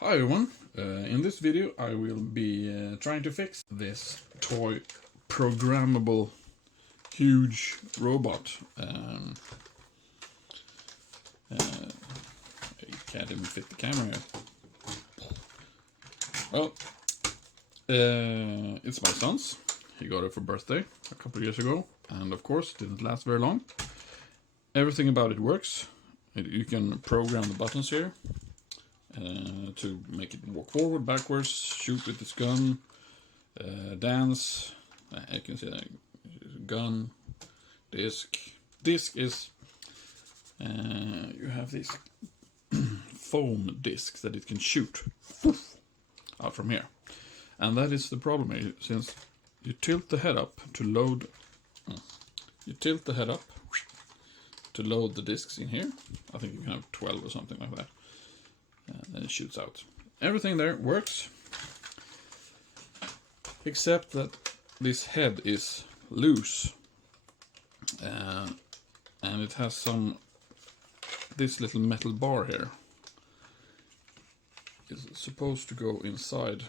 Hi everyone, in this video I will be trying to fix this toy programmable huge robot. You can't even fit the camera here. Well, it's my son's. He got it for birthday a couple of years ago, and of course it didn't last very long. Everything about it works. You can program the buttons here. To make it walk forward, backwards, shoot with its gun, dance. You can see that gun, disc. Disc is you have these foam discs that it can shoot out from here, and that is the problem here. Since you tilt the head up to load, to load the discs in here. I think you can have 12 or something like that. And then it shoots out. Everything there works, except that this head is loose, and it has this little metal bar here is supposed to go inside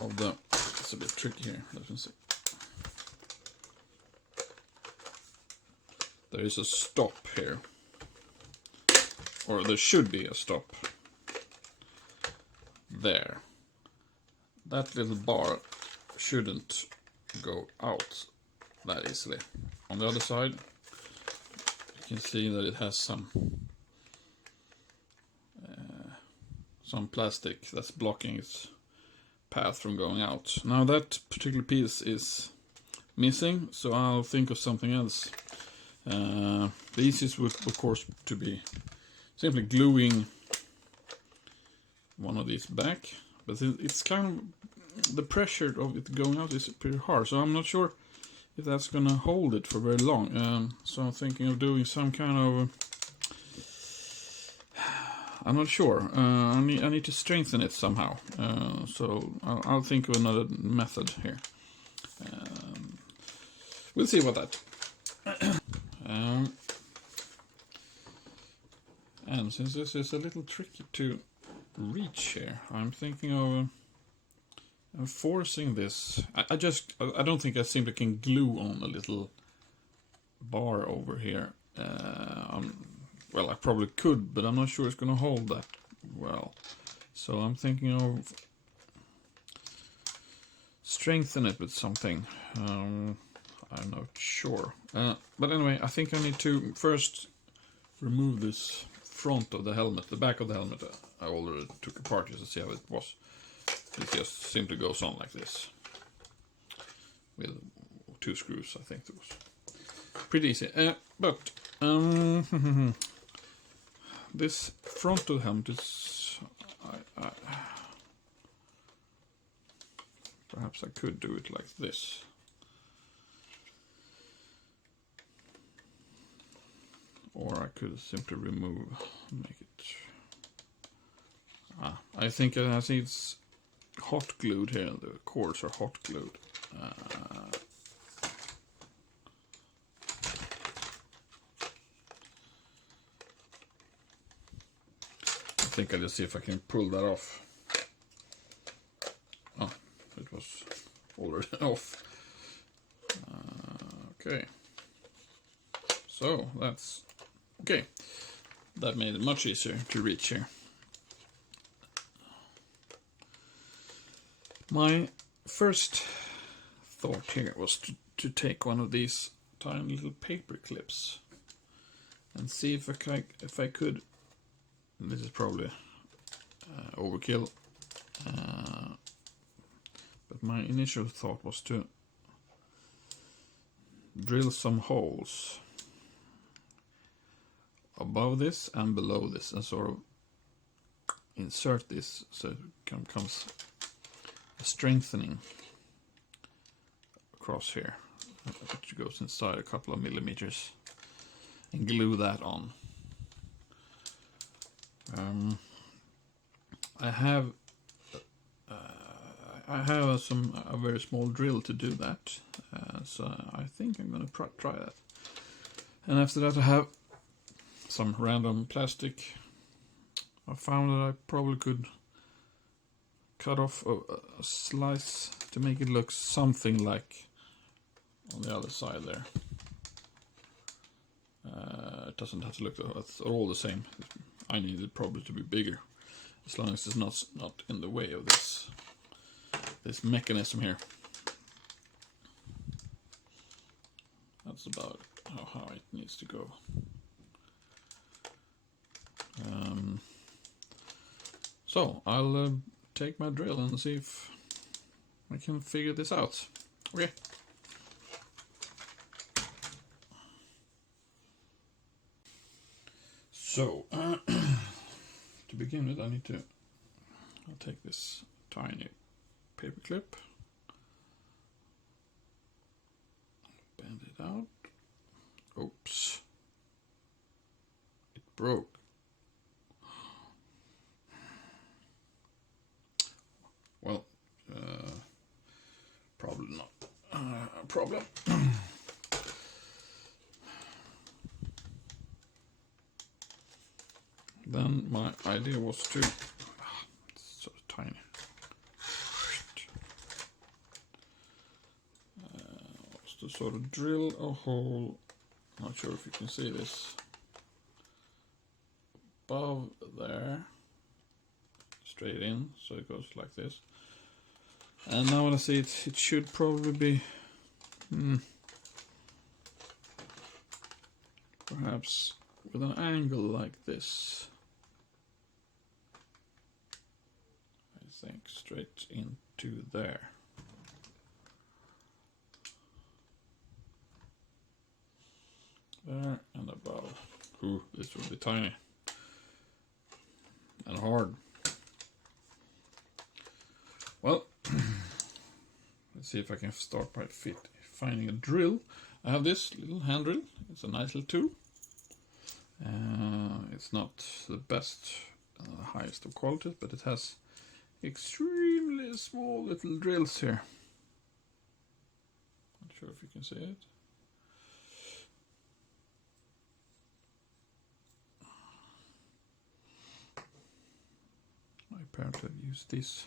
of the. It's a bit tricky here. Let me see. There is a stop here, or there should be a stop. There. That little bar shouldn't go out that easily. On the other side, you can see that it has some plastic that's blocking its path from going out. Now that particular piece is missing, so I'll think of something else. The easiest would, of course, to be simply gluing one of these back, but it's kind of, the pressure of it going out is pretty hard, so I'm not sure if that's gonna hold it for very long. So I'm thinking of doing some kind of, I'm not sure. I need to strengthen it somehow. So I'll think of another method here. We'll see about that. And since this is a little tricky to reach here, I'm thinking of forcing this. I don't think I simply can glue on a little bar over here. Well, I probably could, but I'm not sure it's going to hold that well. So I'm thinking of strengthen it with something. I'm not sure. But anyway, I think I need to first remove this front of the helmet, the back of the helmet. I already took apart just to see how it was. It just simply goes on like this with 2 screws. I think it was pretty easy. But this front of the helmet is. Perhaps I could do it like this. Or I could simply make it. I think it's hot glued here. The cords are hot glued. I think I'll just see if I can pull that off. Oh, it was already off. Okay. So that's okay. That made it much easier to reach here. My first thought here was to take one of these tiny little paper clips and see if I could. This is probably overkill, but my initial thought was to drill some holes above this and below this and sort of insert this so it comes a strengthening across here, which goes inside a couple of millimeters, and glue that on. I have a very small drill to do that, so I think I'm going to try that. And after that, I have some random plastic. I found that I probably could cut off a slice to make it look something like on the other side there. It doesn't have to look all the same. I need it probably to be bigger, as long as it's not in the way of this mechanism here. That's about how it needs to go. So I'll take my drill and see if I can figure this out. Okay. So to begin with, I'll take this tiny paper clip, bend it out. Oops, it broke. Well, probably not a problem. Then my idea was to, it's so tiny, was to sort of drill a hole, not sure if you can see this, above there, straight in, so it goes like this. And now when I see it, it should probably be, perhaps with an angle like this. I think straight into there. There and above. Ooh, this will be tiny and hard. Well, let's see if I can start by finding a drill. I have this little hand drill. It's a nice little tool. It's not the best, highest of quality, but it has extremely small little drills here. Not sure if you can see it. I apparently have used this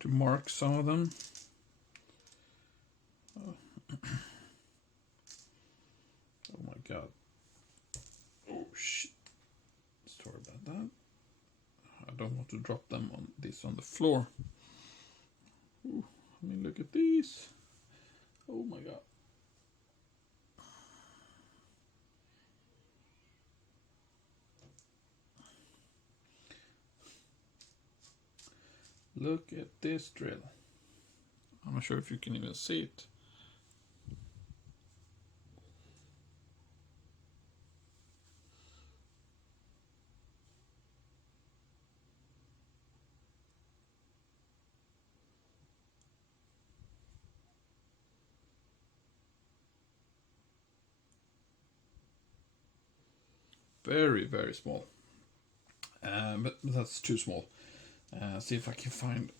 to mark some of them. Oh my god. Oh shit. Sorry about that. I don't want to drop them on the floor. Ooh, I mean, look at these. Oh my god. Look at this drill. I'm not sure if you can even see it. Very, very small. But that's too small. See if I can find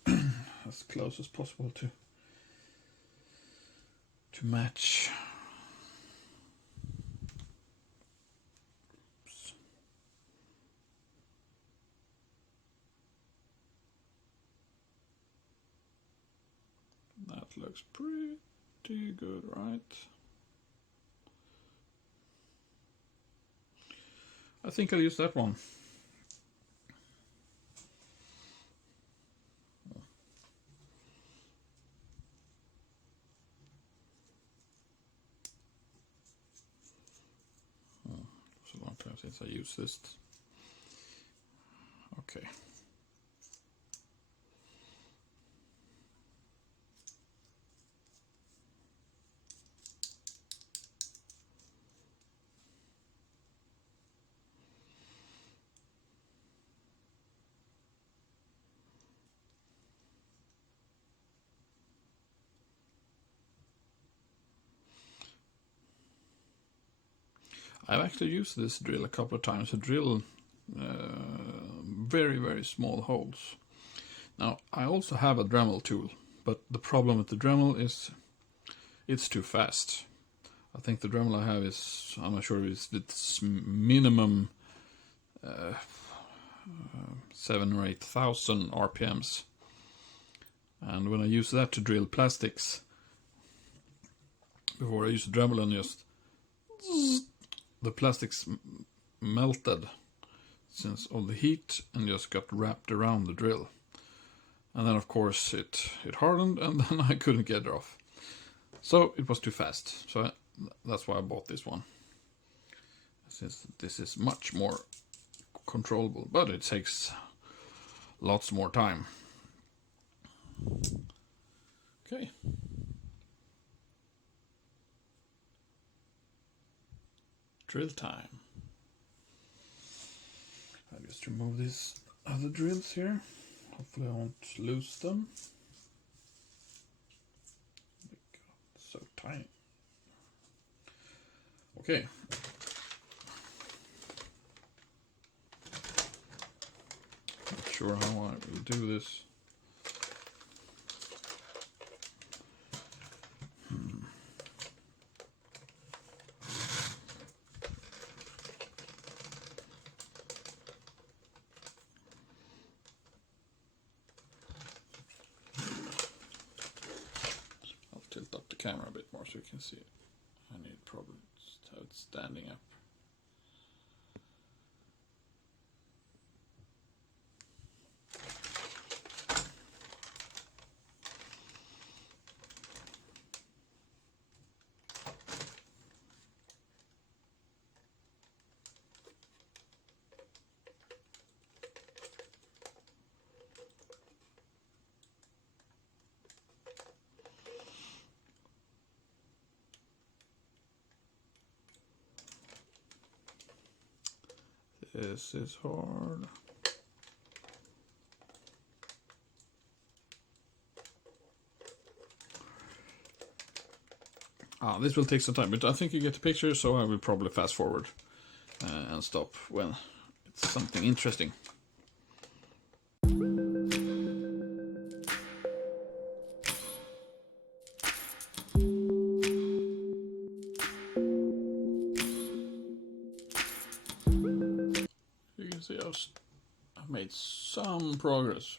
as close as possible to match. Oops. That looks pretty good, right? I think I'll use that one. It's a long time since I used this. Okay. I've actually used this drill a couple of times to drill very, very small holes. Now, I also have a Dremel tool, but the problem with the Dremel is it's too fast. I think the Dremel I have is, I'm not sure, it's minimum 7,000 or 8,000 RPMs. And when I use that to drill plastics, before I use the Dremel and just the plastics melted since all the heat and just got wrapped around the drill. And then of course it hardened and then I couldn't get it off. So it was too fast. So that's why I bought this one. Since this is much more controllable, but it takes lots more time. Okay. Drill time. I'll just remove these other drills here. Hopefully I won't lose them. So tiny. Okay. Not sure how I will do this. I'll tilt up the camera a bit more so you can see it. I need probably to have it standing up. This is hard. This will take some time, but I think you get the picture, so I will probably fast forward and stop when it's something interesting. You can see I've made some progress,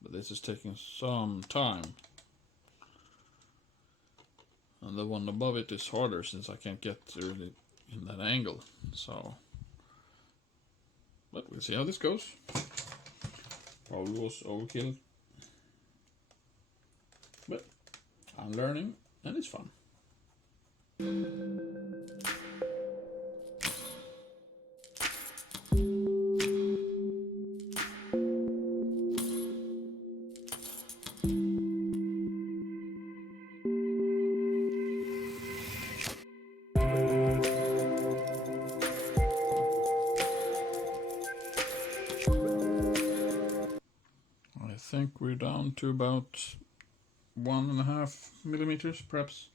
but this is taking some time. And the one above it is harder since I can't get really in that angle. So, but we'll see how this goes. Probably was overkill, but I'm learning and it's fun. I think we're down to about 1.5 millimeters, perhaps.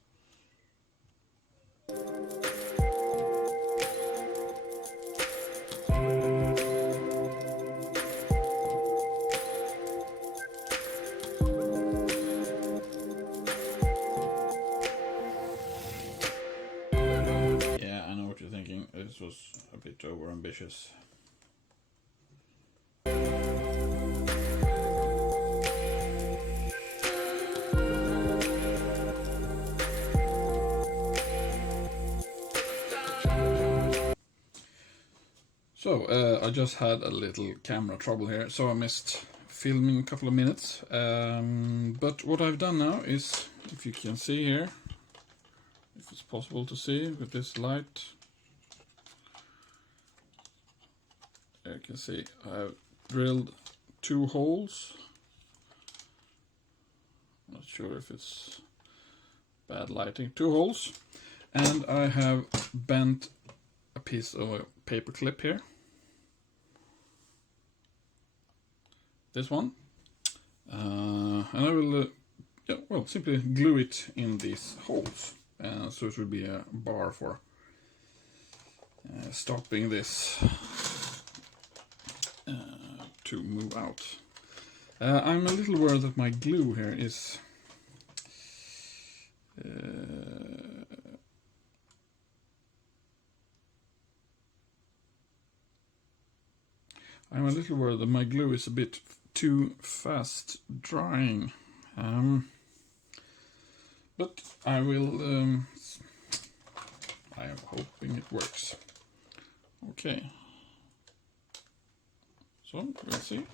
Yeah, I know what you're thinking. This was a bit over ambitious. So, I just had a little camera trouble here, so I missed filming a couple of minutes. But what I've done now is, if you can see here, if it's possible to see with this light, you can see I've drilled 2 holes. Not sure if it's bad lighting. 2 holes, and I have bent a piece of a paper clip here. This one, and I will simply glue it in these holes, so it will be a bar for stopping this to move out. I'm a little worried that my glue here is I'm a little worried that my glue is a bit too fast drying. But I will, I am hoping it works. Okay. So, we'll see.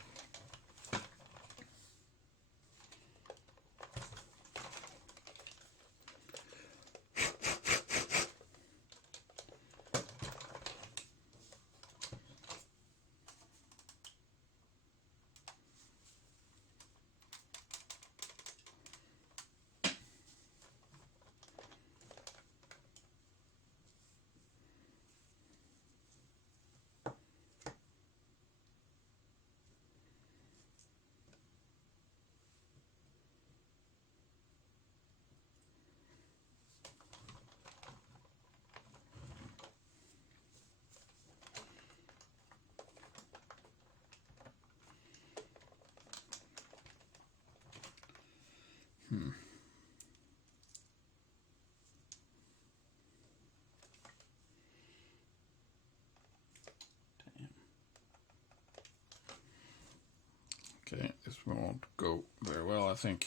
Okay, this won't go very well, I think.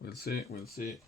We'll see, we'll see.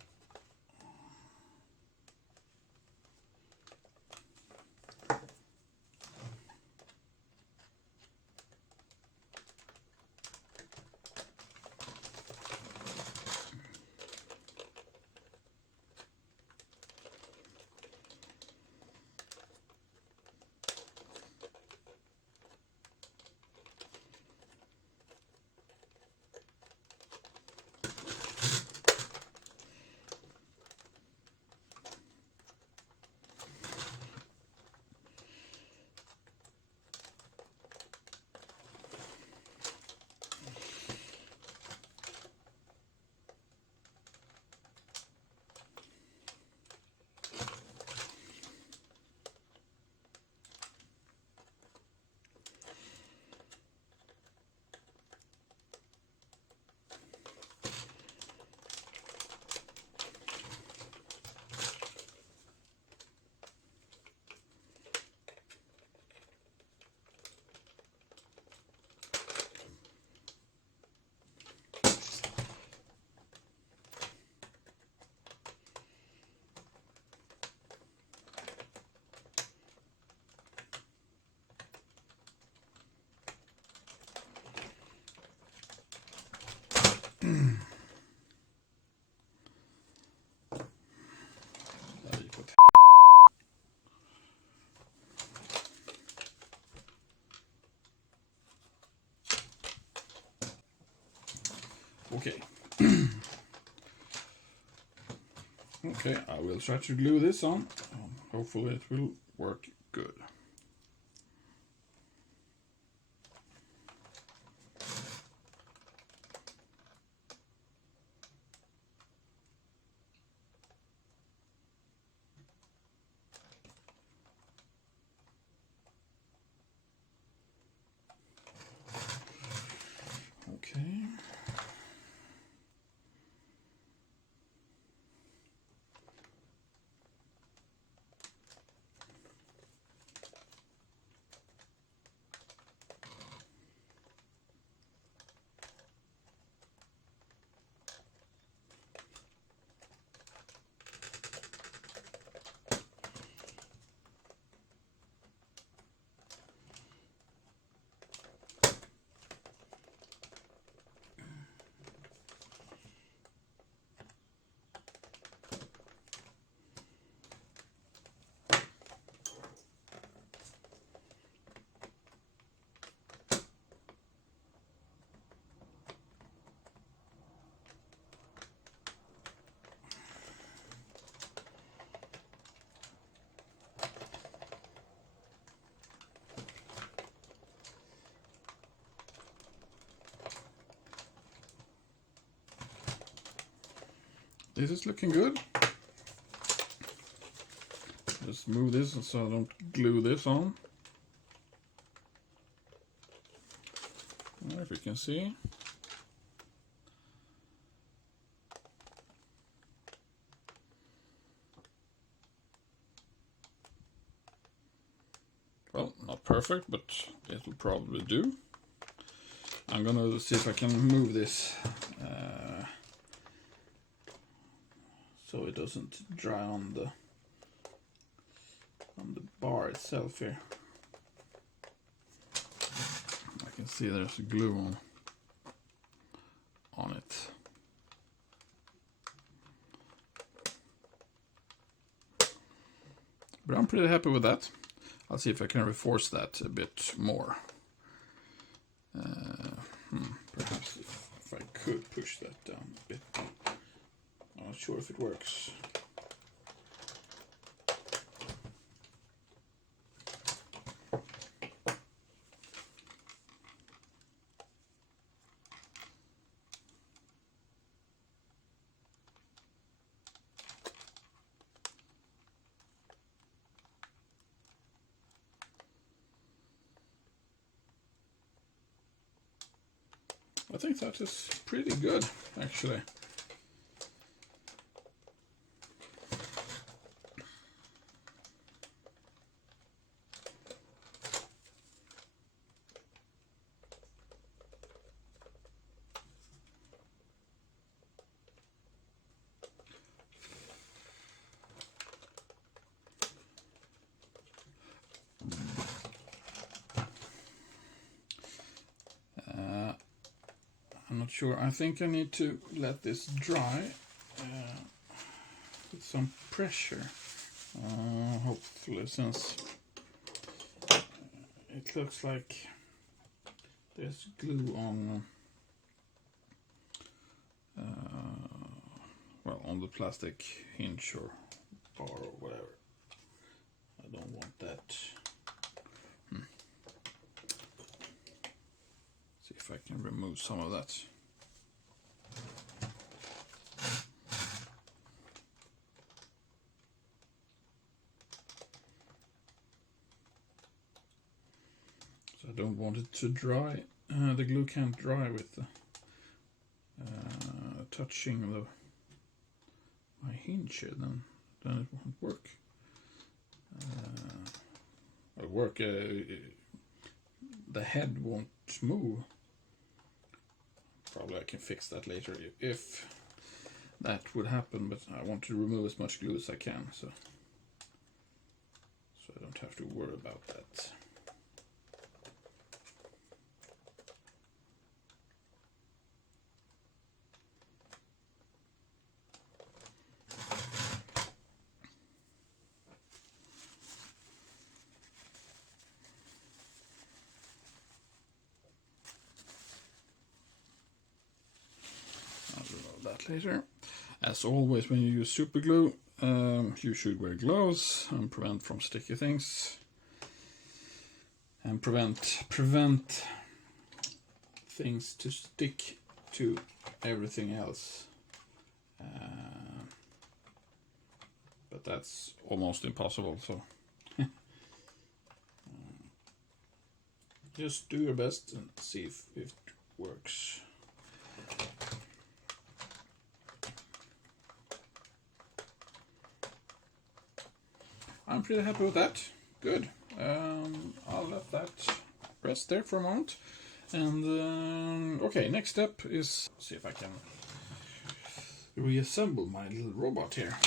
Okay. Okay, I will try to glue this on. Hopefully it will work good. Okay. This is looking good. Just move this so I don't glue this on. If you can see. Well, not perfect, but it will probably do. I'm gonna see if I can move this so it doesn't dry on the bar itself here. I can see there's glue on it. But I'm pretty happy with that. I'll see if I can reinforce that a bit more. Perhaps if I could push that down a bit. I'm not sure if it works. I think that is pretty good, actually. I'm not sure. I think I need to let this dry with some pressure. Hopefully, since it looks like there's glue on, well, on the plastic hinge or bar or whatever. I don't want that. See if I can remove some of that. So I don't want it to dry. The glue can't dry with the touching my hinge here. Then it won't work. It'll work. The head won't move. Probably I can fix that later if that would happen, but I want to remove as much glue as I can, so I don't have to worry about that. Later. As always, when you use super glue, you should wear gloves and prevent from sticky things, and prevent things to stick to everything else. But that's almost impossible, so just do your best and see if it works. I'm pretty happy with that. Good. I'll let that rest there for a moment. And okay, next step is see if I can reassemble my little robot here.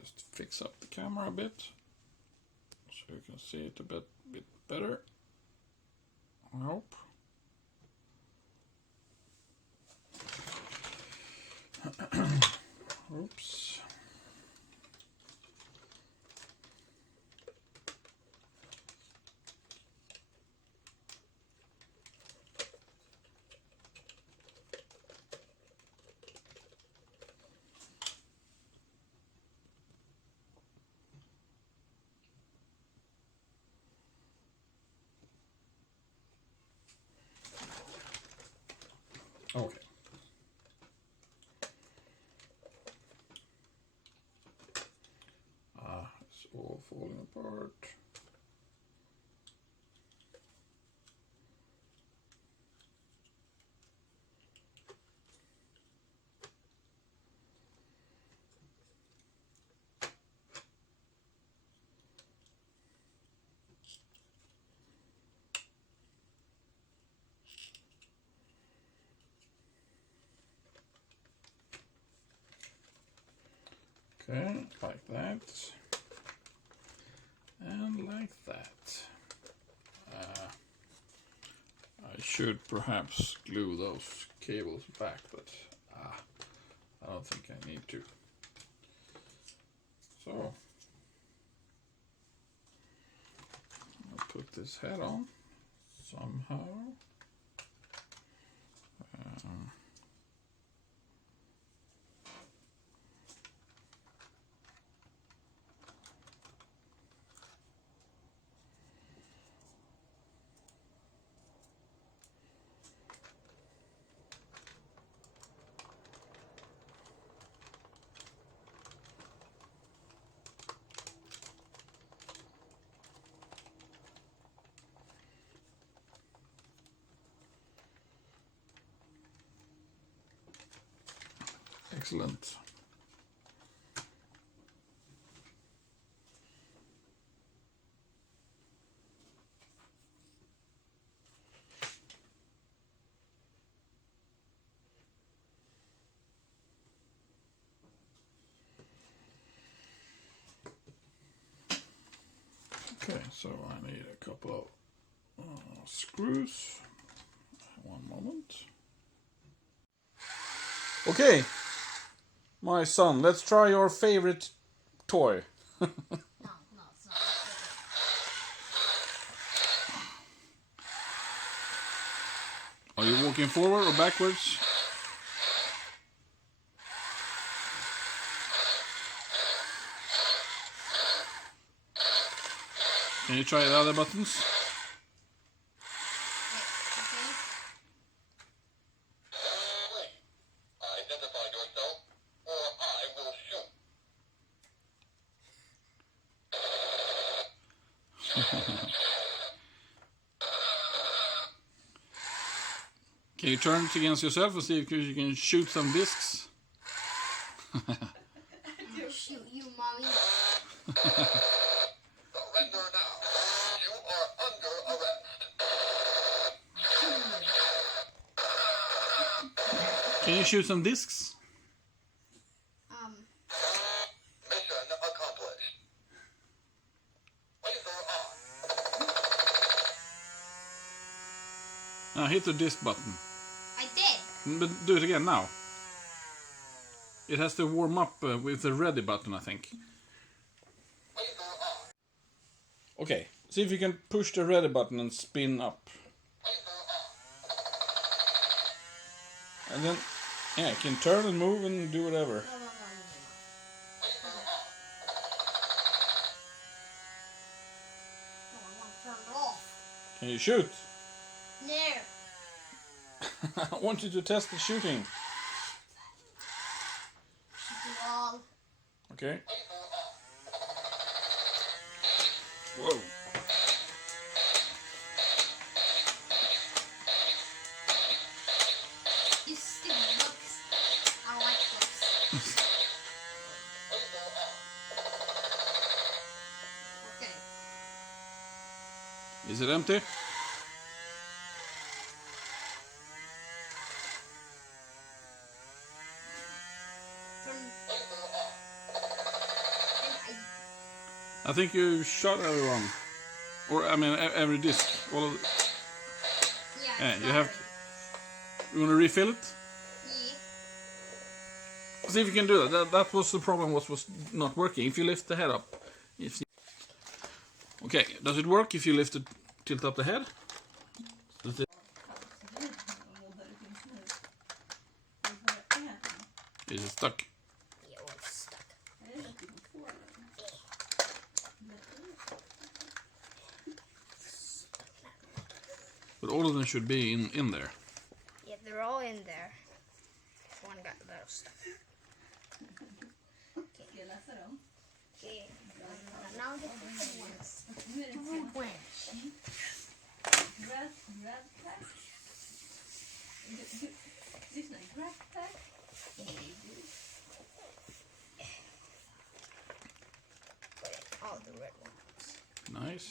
Just fix up the camera a bit so you can see it a bit better. I hope. Oops. Okay. It's all falling apart. Okay, like that. And like that. I should perhaps glue those cables back, but I don't think I need to. So, I'll put this head on somehow. Excellent. Okay, so I need a couple of screws. One moment. Okay, my son, let's try your favorite toy. No, it's not. Are you walking forward or backwards? Can you try the other buttons? Identify yourself, or I will shoot. Can you turn it against yourself and see if you can shoot some discs? Shoot you, mommy. Surrender now. You are under arrest. Can you shoot some discs? Mission accomplished. Laser on. Now hit the disc button. I did. But do it again now. It has to warm up with the ready button, I think. Laser on. Okay, see if you can push the ready button and spin up. Laser on. And then, yeah, you can turn and move and do whatever. Laser on. Oh, I want to turn it off. Can you shoot? No. I want you to test the shooting. Shoot it all. Okay. Whoa. You stupid books. I like books. Okay. Is it empty? Turn. I think you shot everyone. Or, I mean, every disc. All of the... Yeah. Yeah, you have to... You want to refill it? Yeah. See if you can do that. That was the problem, was not working. If you lift the head up. Okay, does it work if you tilt up the head? Does it... Is it stuck? Yeah, well, it's stuck. But all of them should be in there. Yeah, they're all in there. One got a little stuck. Okay. Now get the ones. All the red ones. Nice.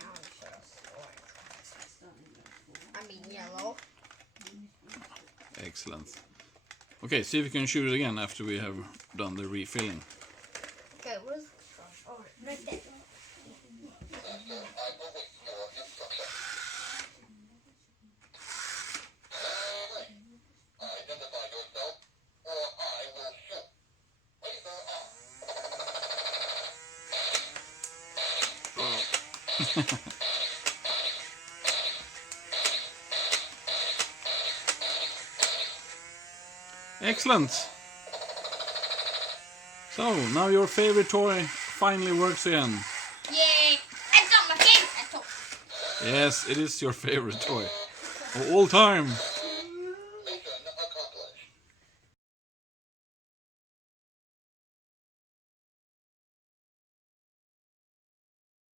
Now it shows orange ones. I mean yellow. Excellent. Okay, see if you can shoot it again after we have done the refilling. Okay, where's the oh, right there. I await your instructions. Identify yourself, or I will shoot. Laser on. Excellent. So, now your favorite toy finally works again. Yay! It's not my favorite toy. Yes, it is your favorite toy of all time.